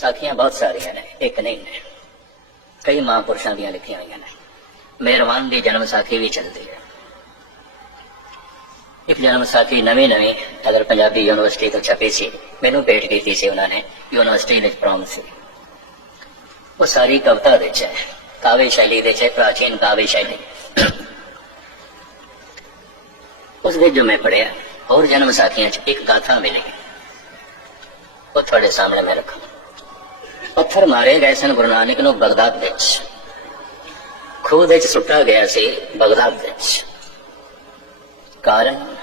ਸਾਖੀਆਂ ਬਹੁਤ ਸਾਰੀਆਂ ਨੇ, ਇੱਕ ਨਹੀਂ ਨੇ। ਕਈ ਮਹਾਂਪੁਰਸ਼ਾਂ ਦੀਆਂ ਲਿਖੀਆਂ ਹੋਈਆਂ ਨੇ। ਮਿਹਰਬਾਨ ਦੀ ਜਨਮ ਸਾਖੀ ਵੀ ਚੱਲਦੀ ਹੈ। ਇੱਕ ਜਨਮ ਸਾਖੀ ਨਵੀਂ ਨਵੀਂ ਅਗਰ ਪੰਜਾਬੀ ਯੂਨੀਵਰਸਿਟੀ ਤੋਂ ਛਪੀ ਸੀ, ਮੈਨੂੰ ਭੇਟ ਕੀਤੀ ਸੀ ਉਹਨਾਂ ਨੇ, ਯੂਨੀਵਰਸਿਟੀ ਵਿੱਚ ਪ੍ਰੋਮ ਸੀ। ਉਹ ਸਾਰੀ ਕਵਿਤਾ ਵਿੱਚ ਹੈ, ਕਾਵਿ ਸ਼ੈਲੀ ਦੇ ਚ ਪ੍ਰਾਚੀਨ ਕਾਵਿ ਸ਼ੈਲੀ। ਉਸ ਦੇ ਜੋ ਮੈਂ ਪੜਿਆ ਹੋਰ ਜਨਮ ਸਾਖੀਆਂ ਚ ਇੱਕ ਗਾਥਾ ਮਿਲੀ। ਉਹ ਤੁਹਾਡੇ ਸਾਹਮਣੇ ਮੈਂ ਰੱਖਾਂ ਪੱਥਰ ਮਾਰੇ ਗਏ ਸਨ ਗੁਰੂ ਨਾਨਕ ਨੂੰ ਬਗਦਾਦ ਵਿੱਚ। ਖੂਹ ਵਿੱਚ ਸੁੱਟਾ ਗਿਆ ਸੀ ਬਗਦਾਦ ਵਿੱਚ। ਕਾਰਨ?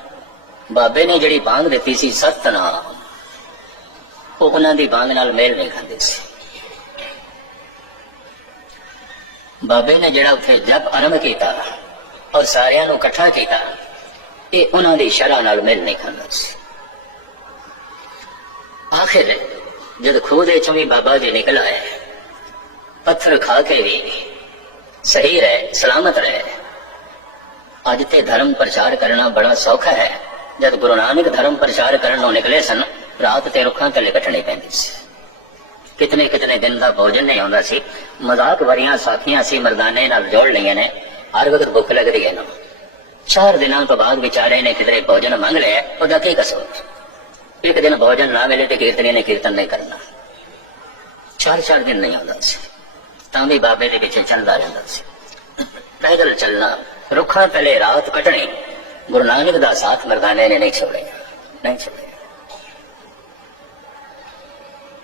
ਬਾਬੇ ਨੇ ਜਿਹੜੀ ਬਾਂਗ ਦਿੱਤੀ ਸੀ ਸਤਨਾਮ ਉਹ ਉਹਨਾਂ ਦੀ ਬਾਂਗ ਨਾਲ ਮੇਲ ਨਹੀਂ ਖਾਂਦੀ ਸੀ। ਬਾਬੇ ਨੇ ਜਿਹੜਾ ਉੱਥੇ ਜਪ ਆਰੰਭ ਕੀਤਾ ਔਰ ਸਾਰਿਆਂ ਨੂੰ ਇਕੱਠਾ ਕੀਤਾ, ਇਹ ਉਹਨਾਂ ਦੀ ਸ਼ਰ੍ਹਾ ਨਾਲ ਮੇਲ ਨਹੀਂ ਖਾਂਦਾ ਸੀ। ਆਖਿਰ ਜਦ ਖੂਹ ਦੇ ਚੋਂ ਵੀ ਬਾਬਾ ਜੀ ਨਿਕਲ ਆਏ, ਪੱਥਰ ਖਾ ਕੇ ਵੀ ਸਹੀ ਰਹੇ, ਸਲਾਮਤ ਰਹੇ। ਅੱਜ ਤੇ ਧਰਮ ਪ੍ਰਚਾਰ ਕਰਨਾ ਬੜਾ ਸੌਖਾ ਹੈ। ਜਦ ਗੁਰੂ ਨਾਨਕ ਧਰਮ ਪ੍ਰਚਾਰ ਕਰਨ ਨੂੰ ਨਿਕਲੇ ਸਨ, ਰਾਤ ਤੇ ਰੁੱਖਾਂ ਥੱਲੇ ਕੱਟਣੀ ਪੈਂਦੀ ਸੀ। ਕਿਤਨੇ ਕਿਤਨੇ ਦਿਨ ਦਾ ਭੋਜਨ ਨਹੀਂ ਆਉਂਦਾ ਸੀ। ਮਜ਼ਾਕ ਵਰੀਆਂ ਸਾਥੀਆਂ ਸੀ ਮਰਦਾਨੇ ਨਾਲ ਜੋੜ ਲਈਆਂ ਨੇ। ਹਰ ਵਕਤ ਭੁੱਖ ਲੱਗ ਰਹੀ ਹੈ ਨਾ। ਚਾਰ ਦਿਨਾਂ ਤੋਂ ਬਾਅਦ ਵਿਚਾਰੇ ਨੇ ਕਿਧਰੇ ਭੋਜਨ ਮੰਗ ਲਿਆ, ਉਹਦਾ ਕੀ ਕਸੂਰ? ਇੱਕ ਦਿਨ ਭੋਜਨ ਨਾ ਮਿਲੇ ਤੇ ਕੀਰਤਨੀ ਨੇ ਕੀਰਤਨ ਨਹੀਂ ਕਰਨਾ। ਚਾਰ ਚਾਰ ਦਿਨ ਨਹੀਂ ਆਉਂਦਾ ਸੀ। ਤਾਂ ਵੀ ਬਾਬੇ ਦੇ ਪਿੱਛੇ ਚੱਲਦਾ ਰਹਿੰਦਾ ਸੀ। ਪੈਦਲ ਚੱਲਣਾ, ਰੁੱਖਾਂ ਤਲੇ ਰਾਤ ਕੱਟਣੀ, ਗੁਰੂ ਨਾਨਕ ਦਾ ਸਾਥ ਮਰਦਾਨੇ ਨੇ ਨਹੀਂ ਛੋੜਿਆ ਨਹੀਂ ਛੋੜਿਆ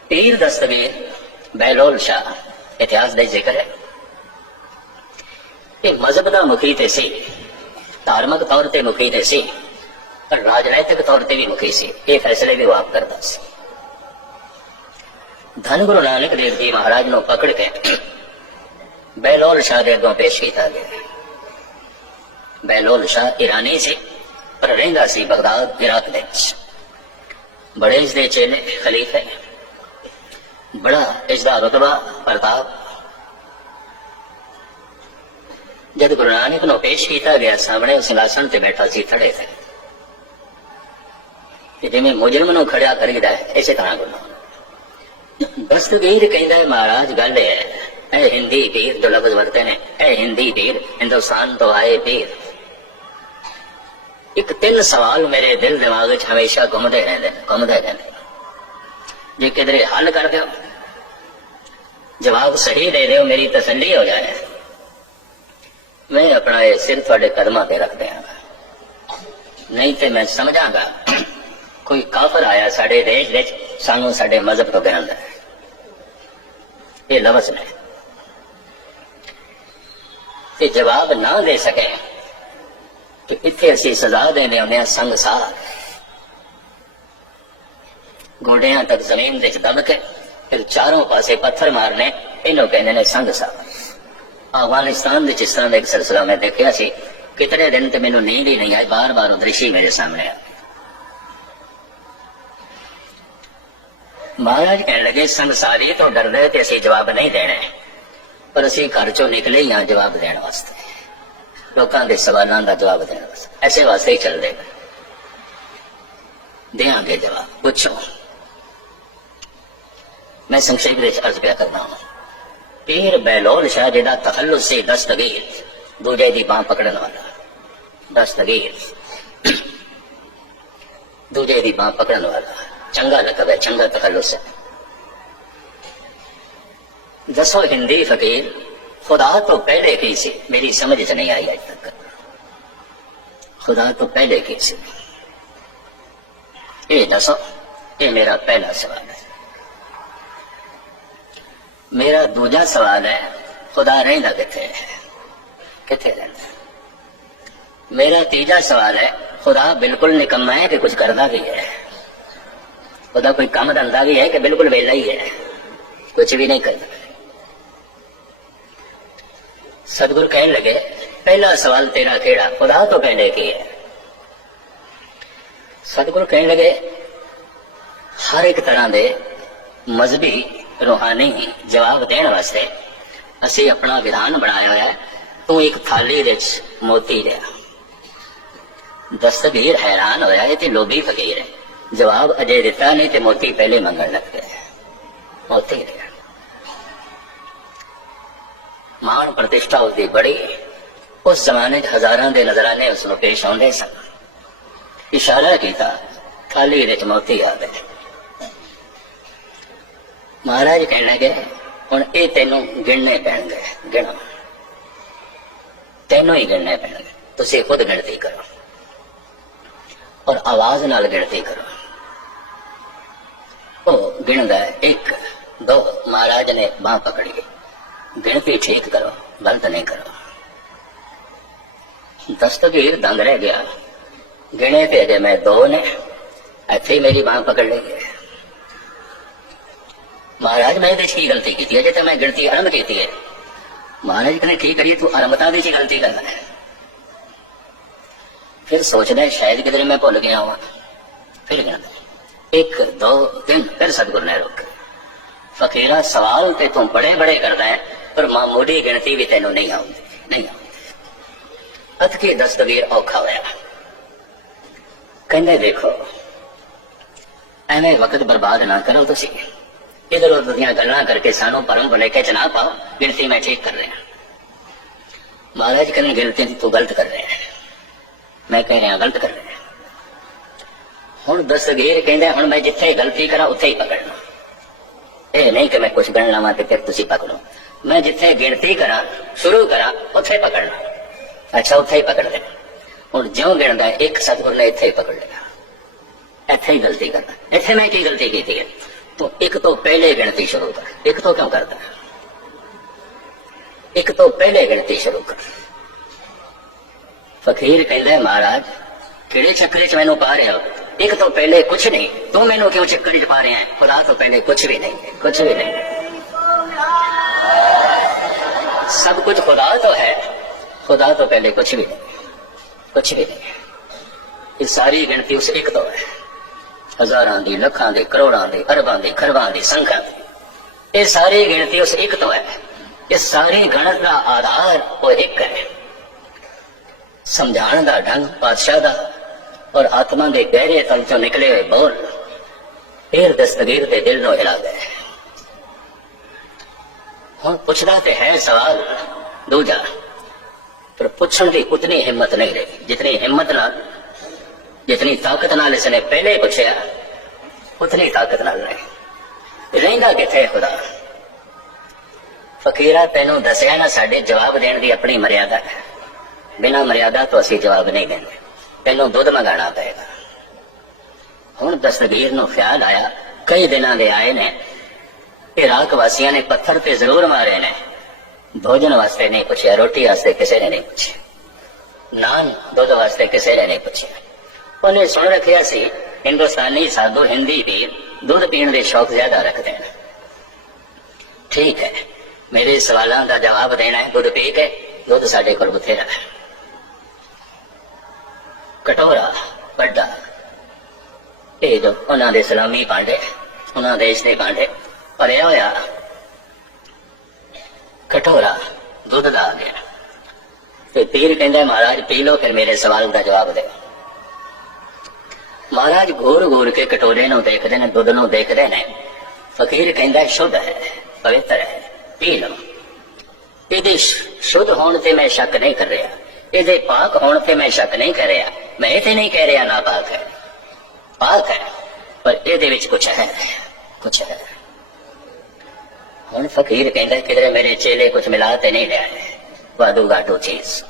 ਪੀਰ ਦਸਤਗੀਰ ਬੈਲੋਲ ਸ਼ਾਹ, ਇਤਿਹਾਸ ਦਾ ਜ਼ਿਕਰ ਹੈ। ਇਹ ਮਜ਼ਹਬ ਦਾ ਮੁਖੀ ਤੇ ਸੀ। ਧਾਰਮਿਕ ਤੌਰ ਤੇ ਮੁਖੀ ਤੇ ਸੀ। ਪਰ ਰਾਜਨੀਤਿਕ ਤੌਰ ਤੇ ਵੀ ਮੁਖੀ ਸੀ। ਇਹ ਫੈਸਲੇ ਵੀ ਆਪ ਕਰਦਾ ਸੀ। ਧੰਨ ਗੁਰੂ ਨਾਨਕ ਦੇਵ ਜੀ ਮਹਾਰਾਜ ਨੂੰ ਪਕੜ ਕੇ ਬੈਲੋਲ ਸ਼ਾਹ ਦੇ ਅੱਗੋਂ ਪੇਸ਼ ਕੀਤਾ ਗਿਆ। ਬੈਲੋਲ ਸ਼ਾਹ ਇਰਾਨੀ ਸੀ, ਪਰ ਰਹਿੰਦਾ ਸੀ ਬਗਦਾਦ, ਇਰਾਕ ਦੇ ਵਿੱਚ। ਬੜੇ ਇਸ ਦੇ ਚੇਲੇ ਖਲੀਫੇ। ਬੜਾ ਇਸ ਦਾ ਰਤਬਾ, ਪ੍ਰਤਾਪ। ਜਦ ਗੁਰੂ ਨਾਨਕ ਨੂੰ ਪੇਸ਼ ਕੀਤਾ ਗਿਆ, ਸਾਹਮਣੇ ਉਹ ਸਿੰਘਾਸਣ ਤੇ ਬੈਠਾ ਸੀ ਥੜੇ ਤੇ ਤੇ ਜਿਵੇਂ ਮੁਜਰਮ ਨੂੰ ਖੜਿਆ ਕਰੀਦਾ ਹੈ, ਇਸੇ ਤਰ੍ਹਾਂ ਗੁਰੂ ਨਾਨਕ ਦਸਤਗੀਰ ਕਹਿੰਦਾ ਹੈ ਮਹਾਰਾਜ ਗੱਲ ਹੈ ਇਹ ਹਿੰਦੀ ਪੀਰ ਜੋ ਲਫ਼ਜ਼ ਵਰਤੇ ਨੇ ਇਹ ਹਿੰਦੀ ਪੀਰ ਹਿੰਦੁਸਤਾਨ ਤੋਂ ਆਏ ਪੀਰ ਇੱਕ ਤਿੰਨ ਸਵਾਲ ਮੇਰੇ ਦਿਲ ਦਿਮਾਗ ਵਿੱਚ ਹਮੇਸ਼ਾ ਘੁੰਮਦੇ ਰਹਿੰਦੇ ਨੇ ਘੁੰਮਦੇ ਰਹਿੰਦੇ ਨੇ ਜੇ ਕਿਧਰੇ ਹੱਲ ਕਰ ਦਿਓ ਜਵਾਬ ਸਹੀ ਦੇ ਦਿਓ ਮੇਰੀ ਤਸੱਲੀ ਹੋ ਜਾਏ ਮੈਂ ਆਪਣਾ ਇਹ ਸਿਰ ਤੁਹਾਡੇ ਕਦਮਾਂ ਤੇ ਰੱਖ ਦਿਆਂਗਾ ਨਹੀਂ ਤੇ ਮੈਂ ਸਮਝਾਂਗਾ ਕੋਈ ਕਾਫਰ ਆਇਆ ਸਾਡੇ ਦੇਸ਼ ਵਿੱਚ, ਸਾਨੂੰ ਸਾਡੇ ਮਜ਼ਹਬ ਤੋਂ ਗਿਰਾਂਦਾ ਇਹ ਲਫ਼ਜ਼ ਨੇ। ਤੇ ਜਵਾਬ ਨਾ ਦੇ ਸਕੇ ਕਿ ਇੱਥੇ ਅਸੀਂ ਸਜ਼ਾ ਦੇਣੇ ਹੁੰਦੇ ਹਾਂ ਸੰਗਸਾਰ ਗੋਡਿਆਂ ਤੱਕ ਜ਼ਮੀਨ ਵਿੱਚ ਦਬ ਕੇ ਫਿਰ ਚਾਰੋਂ ਪਾਸੇ ਪੱਥਰ ਮਾਰਨੇ, ਇਹਨੂੰ ਕਹਿੰਦੇ ਨੇ ਸੰਗਸਾਰ ਅਫਗਾਨਿਸਤਾਨ ਦੇ ਜਿਸ ਤਰ੍ਹਾਂ ਦਾ ਇੱਕ ਸਿਲਸਿਲਾ ਮੈਂ ਦੇਖਿਆ ਸੀ। ਕਿਤਨੇ ਦਿਨ ਤੇ ਮੈਨੂੰ ਨੀਂਦ ਹੀ ਨਹੀਂ ਆਈ, ਬਾਰ-ਬਾਰ ਉਹ ਦ੍ਰਿਸ਼ੀ ਮੇਰੇ ਸਾਹਮਣੇ ਆ। ਮਹਾਰਾਜ ਕਹਿਣ ਲੱਗੇ, ਸੰਸਾਰੀ ਤੋਂ ਡਰਦੇ ਤੇ ਅਸੀਂ ਜਵਾਬ ਨਹੀਂ ਦੇਣੇ। ਪਰ ਅਸੀਂ ਘਰ ਚੋਂ ਨਿਕਲੇ ਹੀ ਹਾਂ ਜਵਾਬ ਦੇਣ ਵਾਸਤੇ। ਲੋਕਾਂ ਦੇ ਸਵਾਲਾਂ ਦਾ ਜਵਾਬ ਦੇਣ ਵਾਸਤੇ। ਐਸੇ ਵਾਸਤੇ ਹੀ ਚੱਲਦੇ ਨੇ। ਦੇਾਂਗੇ ਜਵਾਬ। ਪੁੱਛੋ। ਮੈਂ ਸੰਖੇਪ ਵਿੱਚ ਅਰਜ਼ ਪਿਆ ਕਰਨਾ ਹਾਂ। ਪੀਰ ਬੈਲੋਲ ਸ਼ਾਹ ਜਿਹਦਾ ਤਖੱਲੁਸ ਸੀ ਦਸਤਗੀਰ, ਦੂਜੇ ਦੀ ਬਾਹ ਪਕੜਨ ਵਾਲਾ। ਦਸਤਗੀਰ। ਦੂਜੇ ਦੀ ਬਾਹ ਪਕੜਨ ਵਾਲਾ। ਚੰਗਾ ਲਕਬ ਹੈ ਚੰਗਾ ਤਖੱਲੁਸ ਹੈ ਦਸੋ ਹਿੰਦੀ ਫਕੀਰ ਖੁਦਾ ਤੋਂ ਪਹਿਲੇ ਕੀ ਸੀ ਮੇਰੀ ਸਮਝ ਚ ਨਹੀਂ ਆਈ ਅਜ ਤੱਕ ਖੁਦਾ ਤੋਂ ਪਹਿਲੇ ਕੀ ਸੀ ਇਹ ਦੱਸੋ ਇਹ ਮੇਰਾ ਪਹਿਲਾ ਸਵਾਲ ਹੈ ਮੇਰਾ ਦੂਜਾ ਸਵਾਲ ਹੈ ਖੁਦਾ ਰਹਿੰਦਾ ਕਿੱਥੇ ਹੈ ਕਿੱਥੇ ਰਹਿੰਦਾ ਹੈ? ਮੇਰਾ ਤੀਜਾ ਸਵਾਲ ਹੈ ਖੁਦਾ ਬਿਲਕੁਲ ਨਿਕੰਮਾ ਹੈ ਕਿ ਕੁਝ ਕਰਦਾ ਵੀ ਹੈ ਉਹਦਾ ਕੋਈ ਕੰਮ ਧੰਦਾ ਵੀ ਹੈ ਕਿ ਬਿਲਕੁਲ ਵੇਲਾ ਹੀ ਹੈ? ਕੁਝ ਵੀ ਨਹੀਂ ਕਰਦਾ। ਸਤਿਗੁਰ ਕਹਿਣ ਲੱਗੇ, ਪਹਿਲਾ ਸਵਾਲ ਤੇਰਾ ਕਿਹੜਾ? ਖੁਦਾ ਤੋਂ ਪਹਿਲੇ ਕੀ ਹੈ? ਸਤਿਗੁਰ ਕਹਿਣ ਲੱਗੇ, ਹਰ ਇੱਕ ਤਰ੍ਹਾਂ ਦੇ ਮਜ਼ਹਬੀ ਰੂਹਾਨੀ ਜਵਾਬ ਦੇਣ ਵਾਸਤੇ ਅਸੀਂ ਆਪਣਾ ਵਿਧਾਨ ਬਣਾਇਆ ਹੋਇਆ ਹੈ। ਤੂੰ ਇੱਕ ਥਾਲੀ ਵਿੱਚ ਮੋਤੀ ਲਿਆ। ਦਸਤਗੀਰ ਹੈਰਾਨ ਹੋਇਆ ਇਹ ਤੇ ਲੋਭੀ ਫਕੀਰ ਹੈ। ਜਵਾਬ ਅਜੇ ਦਿੱਤਾ ਨਹੀਂ ਤੇ ਮੋਤੀ ਪਹਿਲੇ ਮੰਗਣ ਲੱਗ ਪਿਆ ਉੱਥੇ ਹੀ ਰਿਹਾ ਮਾਨ ਪ੍ਰਤਿਸ਼ਠਾ ਉਸਦੀ ਬੜੀ ਉਸ ਜ਼ਮਾਨੇ 'ਚ ਹਜ਼ਾਰਾਂ ਦੇ ਨਜ਼ਰਾਨੇ ਉਸ ਨੂੰ ਪੇਸ਼ ਆਉਂਦੇ ਸਨ ਇਸ਼ਾਰਾ ਕੀਤਾ ਖਾਲੀ ਇਹਦੇ 'ਚ ਮੋਤੀ ਆ ਗਏ ਮਹਾਰਾਜ ਕਹਿਣ ਲੱਗੇ ਹੁਣ ਇਹ ਤੈਨੂੰ ਗਿਣਨੇ ਪੈਣਗੇ ਗਿਣ ਤੈਨੂੰ ਹੀ ਗਿਣਨੇ ਪੈਣਗੇ ਤੁਸੀਂ ਖੁਦ ਗਿਣਤੀ ਕਰੋ ਔਰ ਆਵਾਜ਼ ਨਾਲ ਗਿਣਤੀ ਕਰੋ ਉਹ ਗਿਣਦਾ ਹੈ, ਇੱਕ ਦੋ ਮਹਾਰਾਜ ਨੇ ਬਾਹ ਪਕੜੀ ਗਿਣਤੀ ਠੀਕ ਕਰੋ ਗਲਤ ਨਹੀਂ ਕਰੋ ਦਸਤਗੀਰ ਦੰਦ ਰਹਿ ਗਿਆ ਗਿਣੇ ਤੇ ਅਜੇ ਮੈਂ ਦੋ ਨੇ ਇੱਥੇ ਹੀ ਮੇਰੀ ਬਾਹ ਪਕੜ ਲਈ ਹੈ ਮਹਾਰਾਜ ਮੈਂ ਇਹਦੇ 'ਚ ਕੀ ਗਲਤੀ ਕੀਤੀ ਹੈ ਜੇ ਤਾਂ ਮੈਂ ਗਿਣਤੀ ਆਰੰਭ ਕੀਤੀ ਹੈ ਮਹਾਰਾਜ ਕਹਿੰਦੇ ਠੀਕ ਕਰੀਏ ਤੂੰ ਆਰੰਭਤਾ ਦੇ 'ਚ ਹੀ ਗਲਤੀ ਕਰਨਾ ਹੈ ਫਿਰ ਸੋਚਦਾ ਹੈ, ਇੱਕ ਦੋ ਤਿੰਨ ਫਿਰ ਸਤਿਗੁਰ ਨੇ ਰੋਕ ਫਕੀਰਾ ਸਵਾਲ ਤੇ ਤੂੰ ਬੜੇ ਬੜੇ ਕਰਦਾ ਹੈ ਪਰ ਮਾਮੂਲੀ ਗਿਣਤੀ ਵੀ ਤੈਨੂੰ ਨਹੀਂ ਆਉਂਦੀ ਨਹੀਂ ਆਉਂਦੀ ਅਤ ਦਸਤਗੀਰ ਔਖਾ ਹੋਇਆ ਕਹਿੰਦੇ ਦੇਖੋ ਐਵੇਂ ਵਕਤ ਬਰਬਾਦ ਨਾ ਕਰੋ ਤੁਸੀਂ ਇਧਰ ਉਧਰ ਦੀਆਂ ਗੱਲਾਂ ਕਰਕੇ ਸਾਨੂੰ ਭਰਮ ਭੁਲੇਖੇ ਚ ਨਾ ਪਾਓ ਗਿਣਤੀ ਮੈਂ ਠੀਕ ਕਰ ਰਿਹਾ ਮਹਾਰਾਜ ਕਹਿੰਦੇ ਗਿਣਤੀ ਦੀ ਤੂੰ ਗਲਤ ਕਰ ਰਿਹਾ ਮੈਂ ਕਹਿ ਰਿਹਾ ਗਲਤ ਕਰ ਰਿਹਾ ਹੁਣ ਦਸਗੀਰ ਕਹਿੰਦਾ, ਹੁਣ ਮੈਂ ਜਿੱਥੇ ਗਲਤੀ ਕਰਾਂ, ਉੱਥੇ ਹੀ ਪਕੜਨਾ। ਇਹ ਨਹੀਂ ਕਿ ਮੈਂ ਕੁਝ ਗਣ ਲਵਾਂ ਤੇ ਫਿਰ ਤੁਸੀਂ ਪਕੜੋ। ਮੈਂ ਜਿੱਥੇ ਗਿਣਤੀ ਕਰਾਂ, ਸ਼ੁਰੂ ਕਰਾਂ, ਉੱਥੇ ਪਕੜਨਾ। ਅੱਛਾ, ਉੱਥੇ ਹੀ ਪਕੜ ਲੈਣਾ। ਹੁਣ ਜਿਉਂ ਗਿਣਦਾ, ਇੱਕ ਸਤਿਗੁਰ ਨੇ ਇੱਥੇ ਹੀ ਪਕੜ ਲਿਆ। ਇੱਥੇ ਹੀ ਗਲਤੀ ਕਰਨਾ ਇੱਥੇ ਮੈਂ ਕੀ ਗਲਤੀ ਕੀਤੀ ਹੈ? ਤੂੰ ਇੱਕ ਤੋਂ ਪਹਿਲੇ ਗਿਣਤੀ ਸ਼ੁਰੂ ਕਰ। ਇੱਕ ਤੋਂ ਕਿਉਂ ਕਰਦਾ? ਇੱਕ ਤੋਂ ਪਹਿਲੇ ਗਿਣਤੀ ਸ਼ੁਰੂ ਕਰ। ਫਕੀਰ ਕਹਿੰਦਾ, ਮਹਾਰਾਜ, ਕਿਹੜੇ ਚੱਕਰੇ 'ਚ ਮੈਨੂੰ ਪਾ ਰਿਹਾ ਹੋ? ایک تو پہلے کچھ نہیں تو مینو کیوں چکر پا رہے ہیں؟ خدا تو پہلے کچھ بھی نہیں، کچھ بھی نہیں۔ سب کچھ خدا تو ہے، خدا تو پہلے کچھ بھی نہیں، کچھ بھی نہیں۔ یہ ساری گنتی اس ایک تو ہے۔ ہزاراں دی، لکھاں دی، کروڑاں دی، ارباں دی کھرواں دی، سنکھاں دی۔ یہ ساری گنتی اس ایک تو ہے۔ یہ ساری گنت کا آدھار وہ ایک ہے۔ سمجھان دا ڈھنگ، بادشاہ دا ਔਰ ਆਤਮਾ ਦੇ ਗਹਿਰੇ ਤਲ ਚੋਂ ਨਿਕਲੇ ਹੋਏ ਬੋਲ ਇਹ ਦਸਤਗੀਰ ਦੇ ਦਿਲ ਨੂੰ ਹਿਲਾ ਗਏ। ਹੁਣ ਪੁੱਛਦਾ ਤੇ ਹੈ ਸਵਾਲ ਦੂਜਾ, ਪਰ ਪੁੱਛਣ ਦੀ ਉਤਨੀ ਹਿੰਮਤ ਨਹੀਂ ਰਹੀ, ਜਿਤਨੀ ਹਿੰਮਤ ਨਾਲ, ਜਿਤਨੀ ਤਾਕਤ ਨਾਲ ਇਸਨੇ ਪਹਿਲੇ ਪੁੱਛਿਆ, ਉਤਨੀ ਤਾਕਤ ਨਾਲ ਨਹੀਂ। ਰਹਿੰਦਾ ਕਿੱਥੇ ਖੁਦਾ? ਫਕੀਰਾ ਤੈਨੂੰ ਦੱਸਿਆ ਨਾ ਸਾਡੇ ਜਵਾਬ ਦੇਣ ਦੀ ਆਪਣੀ ਮਰਿਆਦਾ ਹੈ। ਬਿਨਾਂ ਮਰਿਆਦਾ ਤੋਂ ਅਸੀਂ ਜਵਾਬ ਨਹੀਂ ਦਿੰਦੇ। ਤੈਨੂੰ ਦੁੱਧ ਮੰਗਾਣਾ ਪਏਗਾ। ਹੁਣ ਦਸਤਗੀਰ ਨੂੰ ਖਿਆਲ ਆਇਆ, ਕਈ ਦਿਨਾਂ ਦੇ ਆਏ ਨੇ। ਇਰਾਕ ਵਾਸੀਆਂ ਨੇ ਪੱਥਰ ਤੇ ਜ਼ਰੂਰ ਮਾਰੇ ਨੇ। ਭੋਜਨ ਵਾਸਤੇ ਨਹੀਂ ਪੁੱਛਿਆ, ਰੋਟੀ ਵਾਸਤੇ ਕਿਸੇ ਨੇ ਨਹੀਂ ਪੁੱਛਿਆ। ਨਾਨ ਦੁੱਧ ਵਾਸਤੇ ਕਿਸੇ ਨੇ ਨਹੀਂ ਪੁੱਛਿਆ। ਉਹਨੇ ਸੁਣ ਰੱਖਿਆ ਸੀ, ਹਿੰਦੁਸਤਾਨੀ ਸਾਧੂ ਹਿੰਦੀ ਵੀ ਦੁੱਧ ਪੀਣ ਦੇ ਸ਼ੌਕ ਜ਼ਿਆਦਾ ਰੱਖਦੇ ਨੇ। ਠੀਕ ਹੈ, ਮੇਰੇ ਸਵਾਲਾਂ ਦਾ ਜਵਾਬ ਦੇਣਾ ਹੈ, ਦੁੱਧ ਪੀ ਕੇ, ਦੁੱਧ ਸਾਡੇ ਕੋਲ ਬਥੇਰਾ ਹੈ। ਕਟੋਰਾ ਵੱਡਾ। ਇਹ ਜੋ ਉਹਨਾਂ ਦੇ ਸਲਾਮੀ ਭਾਂਡੇ, ਉਹਨਾਂ ਦੇਸ਼ ਦੇ ਭਾਂਡੇ ਭਰਿਆ ਹੋਇਆ। ਕਟੋਰਾ ਦੁੱਧ ਦਾ ਆ ਗਿਆ ਤੇ ਪੀਰ ਕਹਿੰਦਾ, ਮਹਾਰਾਜ, ਪੀ ਲਓ, ਫਿਰ ਮੇਰੇ ਸਵਾਲ ਦਾ ਜਵਾਬ ਦਿਓ। ਮਹਾਰਾਜ ਘੂਰ ਘੂਰ ਕੇ ਕਟੋਰੇ ਨੂੰ ਦੇਖਦੇ ਨੇ, ਦੁੱਧ ਨੂੰ ਦੇਖਦੇ ਨੇ। ਫਕੀਰ ਕਹਿੰਦਾ, ਸ਼ੁੱਧ ਹੈ, ਪਵਿੱਤਰ ਹੈ, ਪੀ ਲਓ। ਇਹਦੇ ਸ਼ੁੱਧ ਹੋਣ ਤੇ ਮੈਂ ਸ਼ੱਕ ਨਹੀਂ ਕਰ ਰਿਹਾ। ਇਹਦੇ ਪਾਕ ਹੋਣ ਤੇ ਮੈਂ ਸ਼ੱਕ ਨਹੀਂ ਕਰ ਰਿਹਾ। ਮੈਂ ਇਹ ਤੇ ਨਹੀਂ ਕਹਿ ਰਿਹਾ ਨਾ ਪਾਕ ਹੈ। ਪਾਕ ਹੈ। ਪਰ ਇਹਦੇ ਵਿੱਚ ਕੁਝ ਹੈ। ਕੁਝ ਹੈ। ਹੁਣ ਫਕੀਰ ਕਹਿੰਦਾ ਕਿਧਰੇ ਮੇਰੇ ਚੇਲੇ ਕੁਝ ਮਿਲਾ ਤੇ ਨਹੀਂ ਲਿਆ ਵਾਦੂ ਗਾਟੋ ਚੀਜ਼।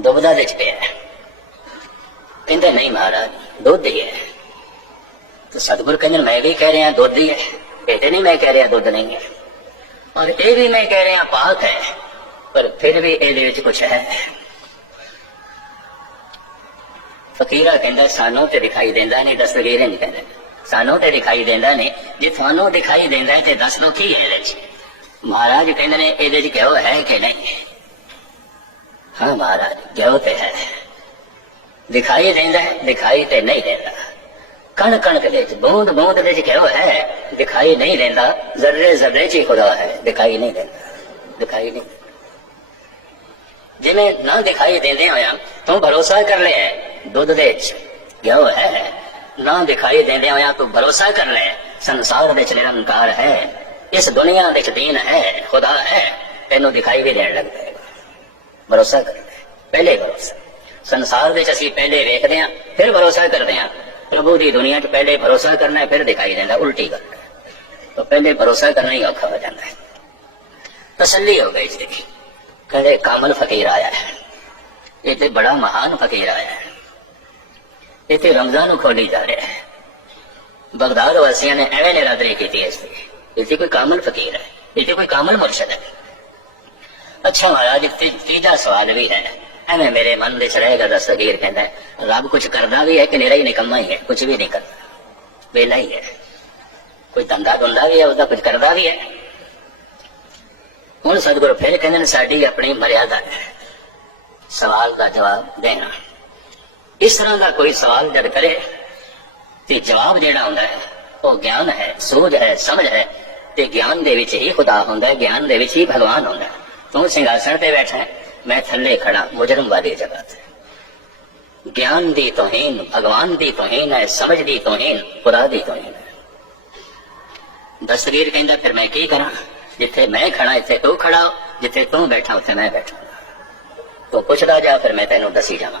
ਦੁਬਦਾ ਵਿੱਚ ਪਿਆ ਕਹਿੰਦਾ ਨਹੀਂ ਮਹਾਰਾਜ, ਦੁੱਧ ਹੀ ਹੈ। ਤੇ ਸਤਿਗੁਰ ਕਹਿੰਦੇ ਮੈਂ ਵੀ ਕਹਿ ਰਿਹਾ ਦੁੱਧ ਹੀ ਹੈ। ਇਹ ਤੇ ਨਹੀਂ ਮੈਂ ਕਹਿ ਰਿਹਾ ਦੁੱਧ ਨਹੀਂ ਹੈ। ਔਰ ਇਹ ਵੀ ਮੈਂ ਕਹਿ ਰਿਹਾ ਪਾਕ ਹੈ। ਪਰ ਫਿਰ ਵੀ ਇਹਦੇ ਵਿੱਚ ਕੁਝ ਹੈ। ਫਕੀਰਾ ਕਹਿੰਦਾ ਸਾਨੂੰ ਤੇ ਦਿਖਾਈ ਦਿੰਦਾ ਨਹੀਂ ਦਸਤਗੀਰ ਨਹੀਂ ਕਹਿੰਦਾ ਸਾਨੂੰ ਤੇ ਦਿਖਾਈ ਦਿੰਦਾ ਨਹੀਂ ਜੇ ਤੁਹਾਨੂੰ ਦਿਖਾਈ ਦਿੰਦਾ ਤੇ ਦੱਸ ਦੋ ਕੀ ਹੈ ਇਹਦੇ ਚ? ਮਹਾਰਾਜ ਕਹਿੰਦੇ ਨੇ, ਇਹਦੇ ਵਿੱਚ ਕਿਹੋ ਹੈ ਕਿ ਨਹੀਂ। ਹਾਂ ਮਹਾਰਾਜ ਕਿਹੋ ਤੇ ਹੈ ਦਿਖਾਈ ਦਿੰਦਾ ਦਿਖਾਈ ਤੇ ਨਹੀਂ ਦਿੰਦਾ ਕਣ ਕਣ ਦੇ ਵਿੱਚ ਬੂੰਦ ਬੂੰਦ ਦੇ ਵਿੱਚ ਕਿਹੋ ਹੈ, ਦਿਖਾਈ ਨਹੀਂ ਦਿੰਦਾ ਜ਼ਰਰੇ ਜ਼ਰਰੇ 'ਚ ਹੀ ਖੁਦਾ ਹੈ ਦਿਖਾਈ ਨਹੀਂ ਦਿੰਦਾ। ਦਿਖਾਈ ਨਹੀਂ ਜਿਵੇਂ ਨਾ ਦਿਖਾਈ ਦਿੰਦੇ ਹੋਇਆ ਤੂੰ ਭਰੋਸਾ ਕਰ ਲਿਆ ਦੁੱਧ ਦੇ ਵਿੱਚ। ਕਿਹੋ ਹੈ? ਨਾ ਦਿਖਾਈ ਦਿੰਦੇ ਹੋਇਆ ਤੂੰ ਭਰੋਸਾ ਕਰ ਲੈ। ਸੰਸਾਰ ਵਿੱਚ ਨਿਰੰਕਾਰ ਹੈ। ਇਸ ਦੁਨੀਆ ਵਿੱਚ ਦੀਨ ਹੈ ਖੁਦਾ ਹੈ। ਤੈਨੂੰ ਦਿਖਾਈ ਵੀ ਦੇਣ ਲੱਗ ਪਏਗਾ ਭਰੋਸਾ ਕਰ ਪਹਿਲੇ ਭਰੋਸਾ। ਸੰਸਾਰ ਵਿੱਚ ਅਸੀਂ ਪਹਿਲੇ ਵੇਖਦੇ ਹਾਂ ਫਿਰ ਭਰੋਸਾ ਕਰਦੇ ਹਾਂ। ਪ੍ਰਭੂ ਦੀ ਦੁਨੀਆ 'ਚ ਪਹਿਲੇ ਭਰੋਸਾ ਕਰਨਾ ਹੈ, ਫਿਰ ਦਿਖਾਈ ਦਿੰਦਾ ਉਲਟੀ ਗੱਲ ਹੈ। ਤਾਂ ਪਹਿਲੇ ਭਰੋਸਾ ਕਰਨਾ ਹੀ ਔਖਾ ਹੋ ਜਾਂਦਾ ਹੈ। ਤਸੱਲੀ ਹੋ ਗਈ ਜੀ। ਕਹਿੰਦੇ ਕਾਮਲ ਫਕੀਰ ਆਇਆ ਹੈ। ਇਹ ਤੇ ਬੜਾ ਮਹਾਨ ਫਕੀਰ ਆਇਆ ਹੈ। ਇੱਥੇ ਰਮਜ਼ਾਨ ਨੂੰ ਖੋਲੀ ਜਾ ਰਿਹਾ ਹੈ। ਬਗਦਾਦ ਵਾਸੀਆਂ ਨੇ ਐਵੇਂ ਨਿਰਾਦਰੀ ਕੀਤੀ ਇਸ ਤੇ ਇਹ ਕੋਈ ਕਾਮਲ ਫਕੀਰ ਹੈ ਇਹ ਕੋਈ ਕਾਮਲ ਮੁਰਸ਼ਦ ਹੈ। ਅੱਛਾ ਮਹਾਰਾਜ ਤੇ ਤੀਜਾ ਸਵਾਲ ਵੀ ਹੈ। ਐਵੇਂ ਮੇਰੇ ਮਨ ਵਿੱਚ ਰਹੇਗਾ ਦਸਤਗੀਰ ਕਹਿੰਦਾ ਰੱਬ ਕੁਝ ਕਰਦਾ ਵੀ ਹੈ ਕਿ ਨਿਰਾ ਹੀ ਨਿਕੰਮਾ ਹੀ ਹੈ ਕੁਝ ਵੀ ਨਹੀਂ ਕਰਦਾ। ਵੇਲਾ ਹੀ ਹੈ। ਕੋਈ ਧੰਦਾ ਧੁੰਦਾ ਵੀ ਹੈ, ਉਹਦਾ ਕੁਝ ਕਰਦਾ ਵੀ ਹੈ? ਹੁਣ ਸਤਿਗੁਰੂ ਫਿਰ ਕਹਿੰਦੇ ਨੇ, ਸਾਡੀ ਆਪਣੀ ਮਰਿਆਦਾ ਹੈ। ਸਵਾਲ ਦਾ ਜਵਾਬ ਦੇਣਾ। ਇਸ ਤਰ੍ਹਾਂ ਦਾ ਕੋਈ ਸਵਾਲ ਜਦ ਕਰੇ ਤੇ ਜਵਾਬ ਜਿਹੜਾ ਹੁੰਦਾ ਹੈ। ਉਹ ਗਿਆਨ ਹੈ ਸੋਝ ਹੈ, ਸਮਝ ਹੈ ਤੇ ਗਿਆਨ ਦੇ ਵਿੱਚ ਹੀ ਖੁਦਾ ਹੁੰਦਾ ਹੈ, ਗਿਆਨ ਦੇ ਵਿੱਚ ਹੀ ਭਗਵਾਨ ਹੁੰਦਾ ਹੈ। ਤੂੰ ਸਿੰਘਾਸਣ ਤੇ ਬੈਠਾ ਹੈ, ਮੈਂ ਥੱਲੇ ਖੜਾ ਮੁਜਰਮ ਵਾਲੀ ਜਗ੍ਹਾ ਤੇ ਗਿਆਨ ਦੀ ਤੋਹੀਨ, ਭਗਵਾਨ ਦੀ ਤੋਹੀਨ ਹੈ, ਸਮਝ ਦੀ ਤੋਹੀਨ, ਖੁਦਾ ਦੀ ਤੋਹੀਨ ਹੈ। ਦਸਤਗੀਰ ਕਹਿੰਦਾ, ਫਿਰ ਮੈਂ ਕੀ ਕਰਾਂ? ਜਿੱਥੇ ਮੈਂ ਖੜਾ ਇੱਥੇ ਤੂੰ ਖੜਾ ਜਿੱਥੇ ਤੂੰ ਬੈਠਾ, ਉੱਥੇ ਮੈਂ ਬੈਠਾ। ਤੂੰ ਪੁੱਛਦਾ ਜਾ, ਫਿਰ ਮੈਂ ਤੈਨੂੰ ਦੱਸੀ ਜਾਵਾਂ।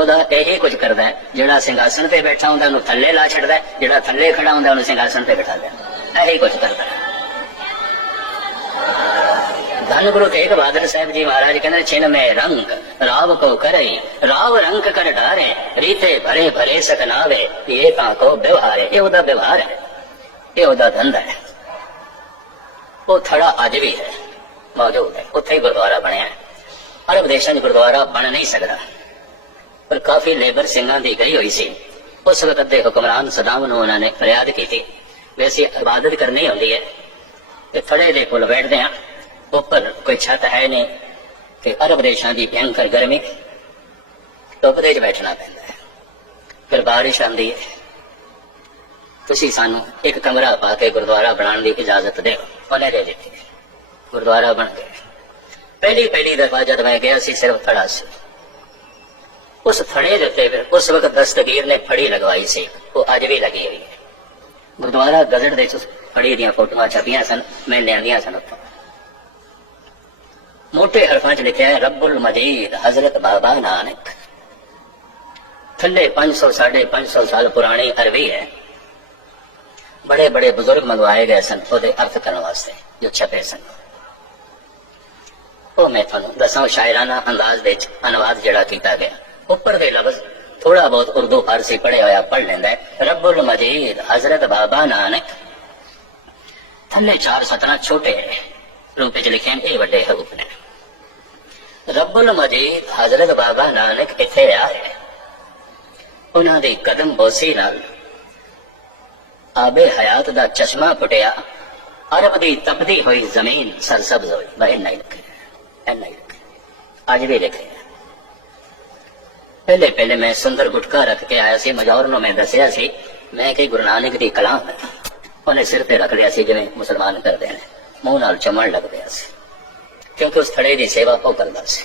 खुदा ਇਹੀ ਕੁਝ ਕਰਦਾ ਹੈ, ਜਿਹੜਾ ਸਿੰਘਾਸਣ ਤੇ ਬੈਠਾ ਹੁੰਦਾ, ਉਹਨੂੰ ਥੱਲੇ ਲਾ ਛੱਡਦਾ ਜਿਹੜਾ ਥੱਲੇ ਖੜਾ ਹੁੰਦਾ, ਉਹਨੂੰ ਸਿੰਘਾਸਣ ਤੇ ਬਿਠਾ ਦਿੰਦਾ ਕੁਝ ਕਰਦਾ ਧੰਨ ਗੁਰੂ ਤੇਗ ਬਹਾਦਰ ਸਾਹਿਬ ਜੀ ਮਹਾਰਾਜ ਕਹਿੰਦੇ ਛਿਨ ਮੈਂ ਰੰਗ, ਰਾਵ ਕੋ ਕਰਈ, ਰਾਵ ਰੰਗ ਕਰ ਢਾਰੇ ਰੀਤੇ ਭਰੇ ਭਰੇ ਸਕਨਾਵੇ ਇਹ ਤਾਂ ਕੋ ਵਿਵਹਾਰੇ। ਇਹ ਉਹਦਾ ਵਿਵਹਾਰ ਹੈ। ਇਹ ਉਹਦਾ ਧੰਦਾ ਹੈ। ਉਹ ਥੜਾ ਅੱਜ ਵੀ ਹੈ, ਮੌਜੂਦ ਹੈ। ਉੱਥੇ ਹੀ ਗੁਰਦੁਆਰਾ ਬਣਿਆ ਹੈ। ਅਰਬ ਦੇਸ਼ਾਂ 'ਚ ਗੁਰਦੁਆਰਾ ਬਣ ਨਹੀਂ ਸਕਦਾ। ਪਰ ਕਾਫੀ ਲੇਬਰ ਸਿੰਘਾਂ ਦੀ ਗਈ ਹੋਈ ਸੀ। ਉਸ ਵਕਤ ਦੇ ਹੁਕਮਰਾਨ ਸਦਾਮ ਨੂੰ ਉਹਨਾਂ ਨੇ ਫਰਿਆਦ ਕੀਤੀ ਵੀ ਇਬਾਦਤ ਕਰਨੀ ਹੁੰਦੀ ਹੈ ਤੇ ਥੜੇ ਦੇ ਕੋਲ ਬੈਠਦੇ ਹਾਂ। ਉੱਪਰ ਕੋਈ ਛੱਤ ਹੈ ਨਹੀਂ ਤੇ ਅਰਬ ਦੇਸ਼ਾਂ ਦੀ ਭਿਆਨਕ ਗਰਮੀ ਧੁੱਪ 'ਚ ਬੈਠਣਾ ਪੈਂਦਾ ਹੈ। ਫਿਰ ਬਾਰਿਸ਼ ਆਉਂਦੀ ਹੈ। ਤੁਸੀਂ ਸਾਨੂੰ ਇੱਕ ਕਮਰਾ ਪਾ ਕੇ ਗੁਰਦੁਆਰਾ ਬਣਾਉਣ ਦੀ ਇਜਾਜ਼ਤ ਦਿਓ। ਉਹਨੇ ਦੇ ਦਿੱਤੀ। ਗੁਰਦੁਆਰਾ ਬਣ ਗਿਆ। ਪਹਿਲੀ ਪਹਿਲੀ ਦਰਵਾਜ਼ਾ ਜਦ ਮੈਂ ਗਿਆ ਸੀ, ਸਿਰਫ ਥੜਾ ਸੀ। ਉਸ ਫੜੇ ਦੇ ਉੱਤੇ ਫਿਰ ਉਸ ਵਕਤ ਦਸਤਗੀਰ ਨੇ ਫੜੀ ਲਗਵਾਈ ਸੀ ਉਹ ਅੱਜ ਵੀ ਲੱਗੀ ਹੋਈ ਹੈ ਗੁਰਦੁਆਰਾ ਗਜ਼ਟ ਦੇ ਵਿੱਚ ਫੜੀ ਦੀਆਂ ਫੋਟੋਆਂ ਛਪੀਆਂ ਸਨ ਮੈਂ ਲਿਆਂਦੀਆਂ ਸਨ ਉੱਥੋਂ ਮੋਟੇ ਹਰਫਾਂ 'ਚ ਲਿਖਿਆ ਹੈ ਰੱਬੁਲ ਮਜੀਦ ਹਜ਼ਰਤ ਬਾਬਾ ਨਾਨਕ ਥੱਲੇ 500 550 ਸਾਲ ਪੁਰਾਣੀ ਅਰਬੀ ਹੈ ਬੜੇ ਬੜੇ ਬਜ਼ੁਰਗ ਮੰਗਵਾਏ ਗਏ ਸਨ ਉਹਦੇ ਅਰਥ ਕਰਨ ਵਾਸਤੇ ਜੋ ਛਪੇ ਸਨ ਉਹ ਮੈਂ ਤੁਹਾਨੂੰ ਦੱਸਾਂ ਸ਼ਾਇਰਾਨਾ ਅੰਦਾਜ਼ ਵਿੱਚ ਅਨੁਵਾਦ ਜਿਹੜਾ ਕੀਤਾ ਗਿਆ ਉੱਪਰ ਦੇ ਲਫ਼ਜ਼ ਥੋੜਾ ਬਹੁਤ ਉਰਦੂ ਫਾਰਸੀ ਪੜਿਆ ਹੋਇਆ ਪੜ ਲੈਂਦਾ ਹੈ। ਰੱਬੁਲ ਮਜੀਦ ਹਜ਼ਰਤ ਬਾਬਾ ਨਾਨਕ। ਥੱਲੇ ਚਾਰ ਸਤਨਾ ਛੋਟੇ ਰੂਪ ਵਿੱਚ ਲਿਖੇ ਹਨ, ਇਹ ਵੱਡੇ ਰੂਪ ਨੇ। ਰੱਬੁਲ ਮਜੀਦ ਹਜ਼ਰਤ ਬਾਬਾ ਨਾਨਕ ਇੱਥੇ ਆਏ ਉਹਨਾਂ ਦੀ ਕਦਮ ਬੋਸੀ ਨਾਲ ਆਬੇ ਹਯਾਤ ਦਾ ਚਸ਼ਮਾ ਫੁੱਟਿਆ ਅਰਬ ਦੀ ਤਪਦੀ ਹੋਈ ਜ਼ਮੀਨ ਸਰਸਬਜ਼ ਹੋਈ। ਮੈਂ ਇੰਨਾ ਹੀ ਅੱਜ ਵੀ ਲਿਖਿਆ। ਪਹਿਲੇ ਪਹਿਲੇ ਮੈਂ ਸੁੰਦਰ ਗੁਟਕਾ ਰੱਖ ਕੇ ਆਇਆ ਸੀ, ਮਜੌਰ ਨੂੰ ਮੈਂ ਦੱਸਿਆ ਸੀ, ਮੈਂ ਕਿ ਗੁਰੂ ਨਾਨਕ ਦੀ ਕਲਾਮ ਹੈ। ਉਹਨੇ ਸਿਰ ਤੇ ਰੱਖ ਲਿਆ ਸੀ, ਜਿਵੇਂ ਮੁਸਲਮਾਨ ਕਰਦੇ ਨੇ। ਮੂੰਹ ਨਾਲ ਚਮਣ ਲੱਗ ਪਿਆ ਸੀ, ਕਿਉਂਕਿ ਉਸ ਥੜੇ ਦੀ ਸੇਵਾ ਉਹ ਕਰਦਾ ਸੀ।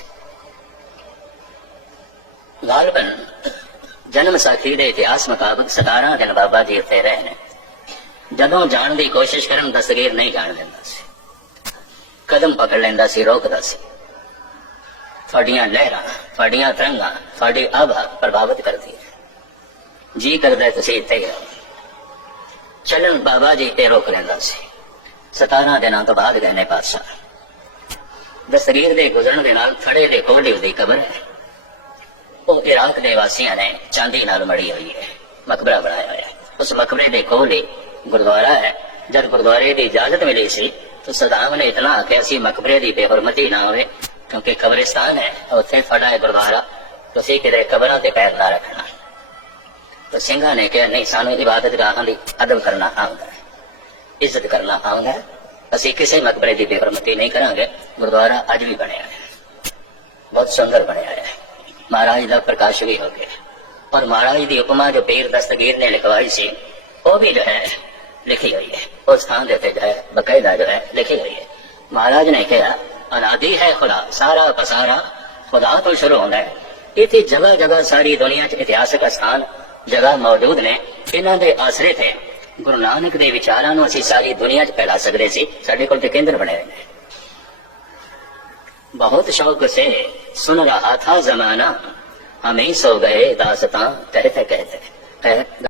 ਗਾਲਬਨ ਜਨਮ ਸਾਖੀ ਦੇ ਇਤਿਹਾਸ ਮੁਤਾਬਕ 17 ਦਿਨ ਬਾਬਾ ਜੀ ਉੱਥੇ ਰਹੇ ਨੇ। ਜਦੋਂ ਜਾਣ ਦੀ ਕੋਸ਼ਿਸ਼ ਕਰਨ ਦਸਤਗੀਰ ਨਹੀਂ ਜਾਣ ਦਿੰਦਾ ਸੀ। ਕਦਮ ਪਕੜ ਲੈਂਦਾ ਸੀ, ਰੋਕਦਾ ਸੀ। ਤੁਹਾਡੀਆਂ ਲਹਿਰਾਂ ਤੁਹਾਡੀਆਂ ਤਰੰਗਾਂ ਤੁਹਾਡੀ ਆਭਾ ਪ੍ਰਭਾਵਿਤ ਕਰਦੀ ਹੈ ਜੀ ਕਰਦਾ ਤੁਸੀਂ ਇੱਥੇ ਰਹੋ ਚੱਲਣ ਬਾਬਾ ਜੀ ਤੇ ਰੋਕ ਲੈਂਦਾ ਸੀ। 17 ਦਿਨਾਂ ਤੋਂ ਬਾਅਦ ਗਏ ਨੇ ਪਾਤਸ਼ਾਹ ਦਸਤਗੀਰ ਦੇ ਗੁਜ਼ਰਨ ਦੇ ਨਾਲ ਥੜੇ ਦੇ ਕੋਲ ਉਹਦੀ ਕਬਰ ਹੈ। ਉਹ ਇਰਾਕ ਦੇ ਵਾਸੀਆਂ ਨੇ ਚਾਂਦੀ ਨਾਲ ਮੜੀ ਹੋਈ ਹੈ, ਮਕਬਰਾ ਬਣਾਇਆ ਹੋਇਆ ਹੈ। ਉਸ ਮਕਬਰੇ ਦੇ ਕੋਲ ਗੁਰਦੁਆਰਾ ਹੈ। ਜਦ ਗੁਰਦੁਆਰੇ ਦੀ ਇਜਾਜ਼ਤ ਮਿਲੀ ਸੀ, ਤਾਂ ਸਦਾਮ ਨੇ ਇਤਨਾ ਆਖਿਆ ਸੀ, ਮਕਬਰੇ ਦੀ ਬੇਹਰਮਤੀ ਨਾ ਹੋਵੇ। ਕਿਉਂਕਿ ਕਬਰਿਸਤਾਨ ਹੈ, ਉੱਥੇ ਫੜਾ ਹੈ ਗੁਰਦੁਆਰਾ। ਤੁਸੀਂ ਕਿਤੇ ਕਬਰਾਂ ਤੇ ਪੈਰ ਨਾ ਰੱਖਣਾ। ਤਾਂ ਸਿੰਘਾਂ ਨੇ ਕਿਹਾ, ਨਹੀਂ, ਸਾਨੂੰ ਇਬਾਦਤ ਗਾਹਾਂ ਦੀ ਅਦਬ ਕਰਨਾ ਆਉਂਦਾ ਹੈ। ਇੱਜ਼ਤ ਕਰਨਾ ਆਉਂਦਾ ਹੈ। ਅਸੀਂ ਕਿਸੇ ਮਕਬਰੇ ਦੀ ਬੇਹਰਮਤੀ ਨਹੀਂ ਕਰਾਂਗੇ। ਗੁਰਦੁਆਰਾ ਅੱਜ ਵੀ ਬਣਿਆ ਹੈ। ਬਹੁਤ ਸੁੰਦਰ ਬਣਿਆ ਹੈ। ਮਹਾਰਾਜ ਦਾ ਪ੍ਰਕਾਸ਼ ਵੀ ਹੋ ਗਿਆ। ਔਰ ਮਹਾਰਾਜ ਦੀ ਉਪਮਾ ਜੋ ਪੀਰ ਦਸਤਗੀਰ ਨੇ ਲਿਖਵਾਈ ਸੀ, ਉਹ ਵੀ ਜੋ ਹੈ, ਲਿਖੀ ਹੋਈ ਹੈ। ਉਸ ਸਥਾਨ ਦੇ ਉੱਤੇ ਜੋ ਹੈ, ਬਕਾਇਦਾ ਜੋ ਹੈ, ਲਿਖੀ ਹੋਈ ਹੈ। ਮਹਾਰਾਜ ਨੇ ਕਿਹਾ ਅਨਾਦੀ ਹੈ ਖੁਦਾ ਸਾਰਾ ਬਸਾਰਾ ਖੁਦਾ ਤੋਂ ਸ਼ੁਰੂ ਹੁੰਦਾ ਹੈ ਇੱਥੇ ਜਗ੍ਹਾ ਜਗ੍ਹਾ ਸਾਰੀ ਦੁਨੀਆ 'ਚ ਇਤਿਹਾਸਕ ਸਥਾਨ ਜਗ੍ਹਾ ਮੌਜੂਦ ਨੇ ਇਹਨਾਂ ਦੇ ਆਸਰੇ ਤੇ ਗੁਰੂ ਨਾਨਕ ਦੇ ਵਿਚਾਰਾਂ ਨੂੰ ਅਸੀਂ ਸਾਰੀ ਦੁਨੀਆ 'ਚ ਫੈਲਾ ਸਕਦੇ ਸੀ ਸਾਡੇ ਕੋਲ ਤੇ ਕੇਂਦਰ ਬਣੇ ਹੋਏ ਨੇ ਬਹੁਤ ਸ਼ੌਕ ਸੇ ਸੁਨ ਰਹਾ ਥਾ ਜ਼ਮਾਨਾ ਹਮੇ ਸੋ ਗਏ ਦਾਸਤਾਂ ਕਹਤੇ ਕਹਤੇ